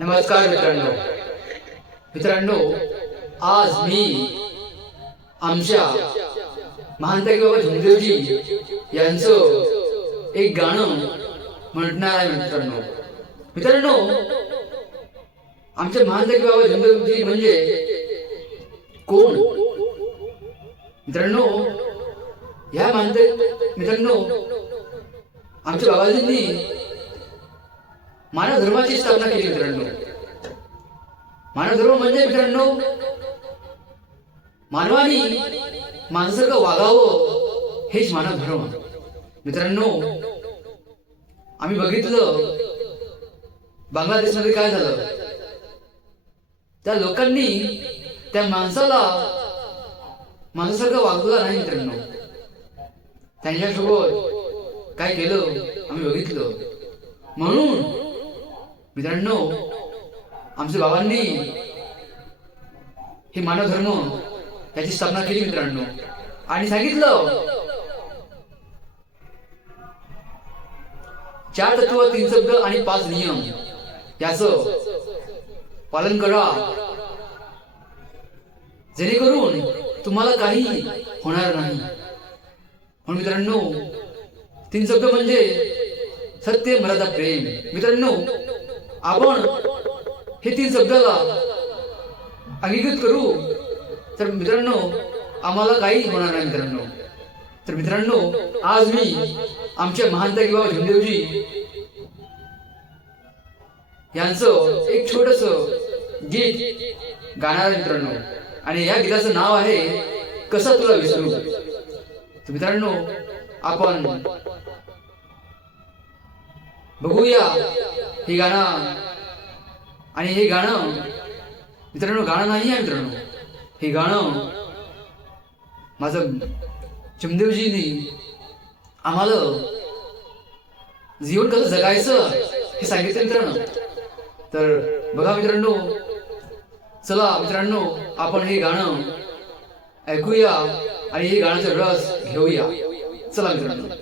नमस्कार मित्रांनो. मित्रांनो, आज मी आमच्या महांतकी बाबा झुमदेवजी यांचं एक गाणं म्हणणार आहे. मित्रांनो मित्रांनो आमचे महांतकी बाबा झुमदेवजी म्हणजे कोण? मित्रांनो ह्या मित्रांनो आमच्या बाबाजींनी मानव धर्माची स्थापना केली. मित्रांनो मानव धर्म म्हणजे मित्रांनो मानवाने माणसासारखं वागावं हेच मानव धर्म. मित्रांनो आम्ही बघितलं बांगलादेशमध्ये काय झालं. त्या लोकांनी त्या माणसाला माणसासारखं वागवलं नाही. मित्रांनो त्यांच्यासोबत काय केलं आम्ही बघितलं. म्हणून मित्रांनो आमच्या बाबांनी हे मानव धर्म याची स्थापना केली. मित्रांनो आणि सांगितलं 4 तत्व 3 शब्द आणि 5 नियम याचं पालन करा, जेणेकरून तुम्हाला काही होणार नाही. म्हणून मित्रांनो 3 शब्द म्हणजे सत्य, मर्यादा, प्रेम. मित्रांनो आपण हे 3 शब्दाला अंगीकृत करू तर मित्रांनो आम्हाला काही होणार नाही. मित्रांनो तर मित्रांनो आज मी आमच्या महांतकी बाबा झुमदेवजी यांचं एक छोटस गीत गाणार आहे. मित्रांनो आणि या गीताचं नाव आहे कसं तुला विसरू. तर मित्रांनो आपण बघूया हे गाणं. आणि हे गाणं मित्रांनो गाणं नाही आहे. मित्रांनो हे गाणं माझं झुमदेवजींनी आम्हाला जीवन कसं जगायचं हे सांगितलं. मित्रांनो तर बघा मित्रांनो, चला मित्रांनो आपण हे गाणं ऐकूया आणि हे गाण्याचा रस घेऊया. चला मित्रांनो.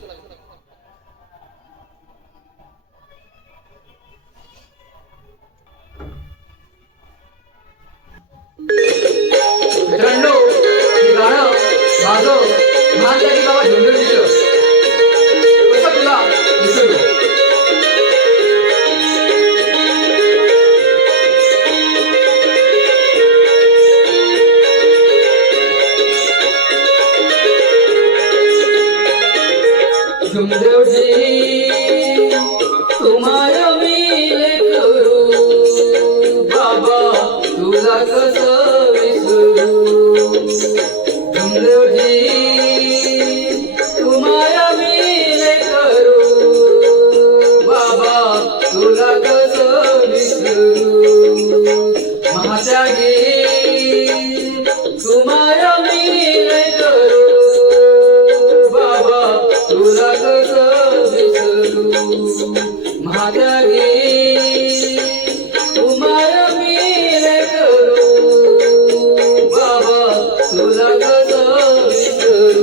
मित्रांनो हे गाणं माझं महांतकी बाबा झुमदेवजीचं कसं तुला विसरू. झुमदेवजी तुम्हाला मी करू बाबा तुला कसं विसरू. झुमदेवजी तुम्हाला मी करू बाबा तुला कसं विसरू. महात्यागी तुम्हाला मी करू बाबा तुला कसं विसरू. महात्यागी तुम्हाला मी करू बाबा तुला कसं विसरू.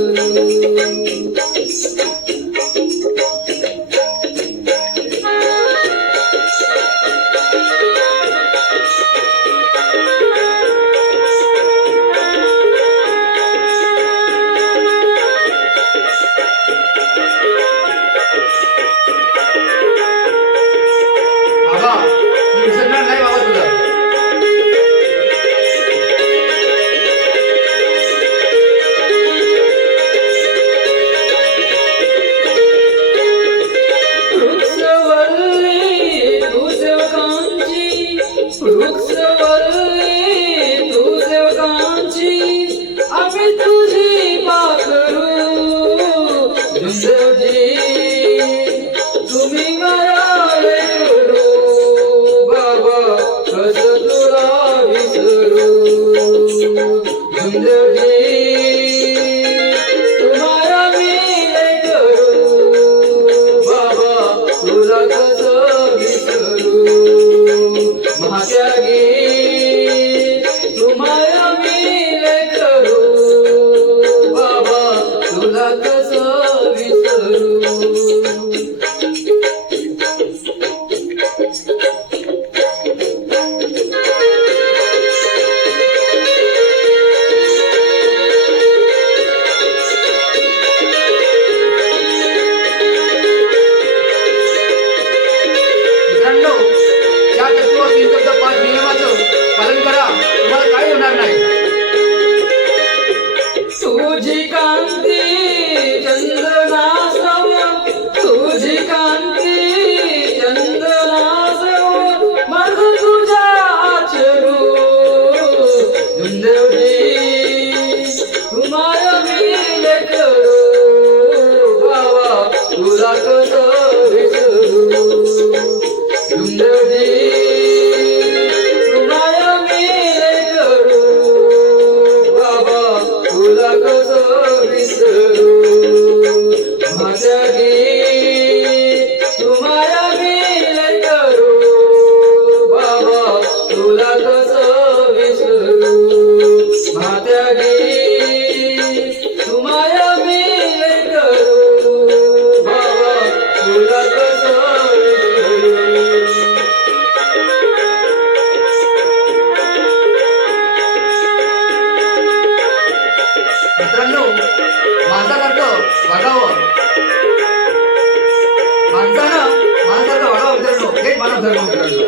माणसानं माणसाचा वागावं मित्रांनो, हेच मानव धर्म मित्रांनो.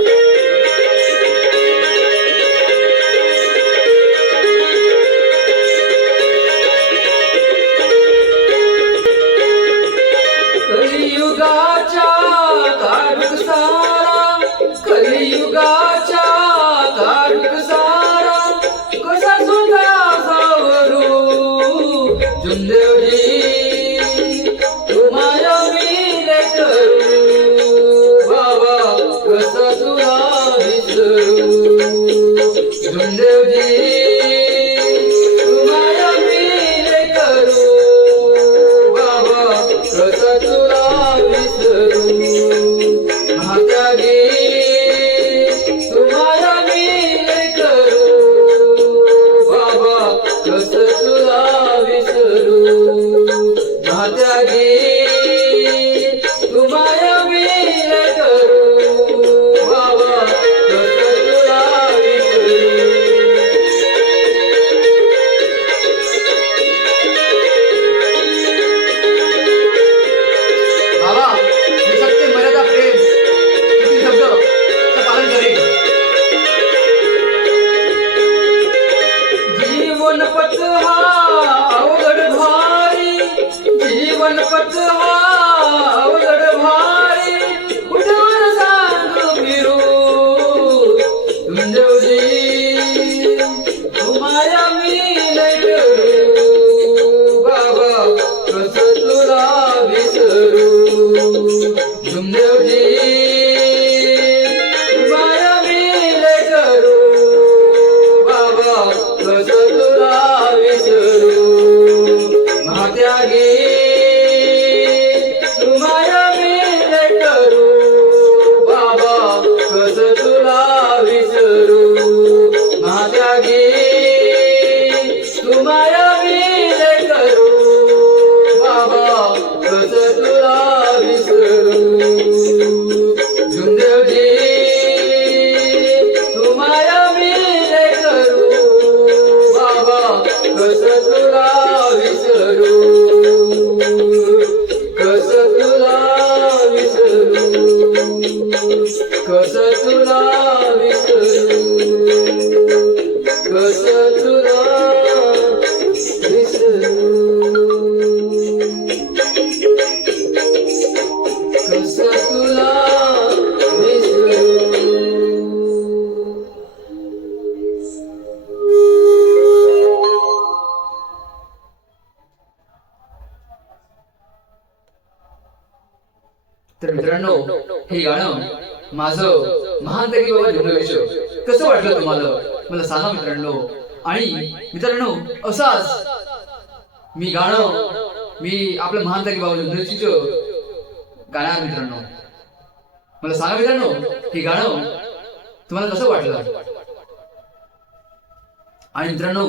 कलियुगाच्या काळुक सारा, कलियुगाच्या काळुक सारा, कसा सुद्धा सावरू झुंदेवजी तुम्हाला मी करू बाबा, कसा तुला विसरू झुंदेवजी तुम्हाला मी करू बाबा, कसा तुला विसरू महात्यागी तुम्हाला मी करू बाबा, कसं तुला विसरू महात्यागी तुम्हाला मी करू बाबा, कसं तुला विसरू. बाबा मी सत्य मर्यादा प्रेम किती शब्द पालन करेन. जीवन पथ हा अवघड भारी, जीवन पथ हा अवघड भारी, कुठवर सांग फिरू झुंदेवजी तुम्हाला मी करू बाबा, कसं तुला विसरू झुंदेवजी तुम्हाला मी करू बाबा, कसं तुला विसरू महात्यागी तुम्हाला मी करू बाबा, कसं तुला विसरू महात्यागी तुम्हाला मी करू बाबा, कसं तुला विसरू झुंदेवजी तुम्हाला मी करू बाबा, कसं तुला विसरू, कसं तुला विसरू, कसं तुला विसरू, कसं तुला विसरू, कसं तुला विसरू. तर मित्रांनो, हे गाणं माझं महानतरी बाबा झुंदेवजीचं कसं वाटलं तुम्हाला मला सांगा मित्रांनो. आणि मित्रांनो, असाच मी गाणं मी आपलं महानतरी बाबा झुंदेवजीचं गाणार मित्रांनो. मला सांगा मित्रांनो, हे गाणं तुम्हाला कसं वाटलं. आणि मित्रांनो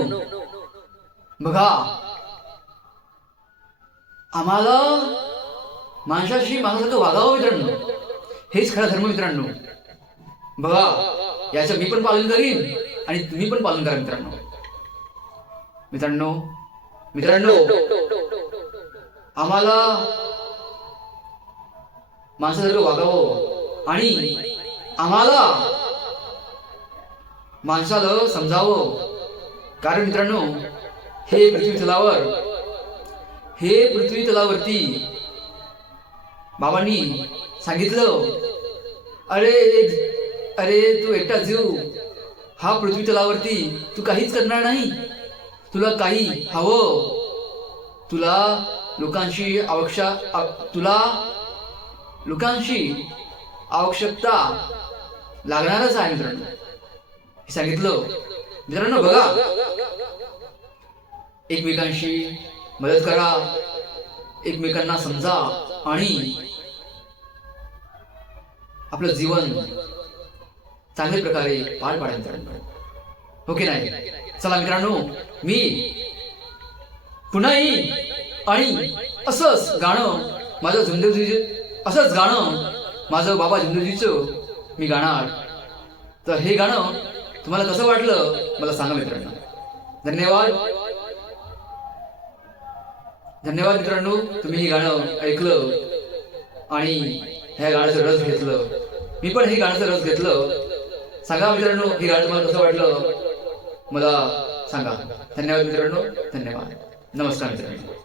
बघा, आम्हाला माणसाशी माणसासारखं वागावं मित्रांनो, हेच खरा धर्म मित्रांनो. बघा, याचं मी पण पालन करीन आणि तुम्ही पण पालन करा मित्रांनो. मित्रांनो मित्रांनो आम्हाला माणसासारखं वागावं आणि आम्हाला माणसाला समजावं. कारण मित्रांनो, हे पृथ्वी तलावरती बाबांनी सांगितलं, अरे तू एकटा जीव हा पृथ्वी तलावरती तू काहीच करणार नाही. तुला काही हवं, तुला लोकांशी आवश्यकता लागणारच आहे मित्रांनो. हे सांगितलं मित्रांनो. बघा, एकमेकांशी मदत करा, एकमेकांना समजा आणि आपलं जीवन चांगल्या प्रकारे पार पाडा मित्रांनो. हो की नाही? चला मित्रांनो, मी पुन्हा येईन आणि असंच गाणं माझं बाबा झुंदेवजीचं मी गाणार. तर हे गाणं तुम्हाला कसं वाटलं मला सांगा मित्रांनो. धन्यवाद धन्यवाद मित्रांनो, तुम्ही हे गाणं ऐकलं. आणि ह्या गाण्याचं रस घेतलं. मी पण हे गाण्याचं रस घेतलं. सांगा मित्रांनो, हे गाणं तुम्हाला कसं वाटलं मला सांगा. धन्यवाद मित्रांनो, धन्यवाद. नमस्कार मित्रांनो.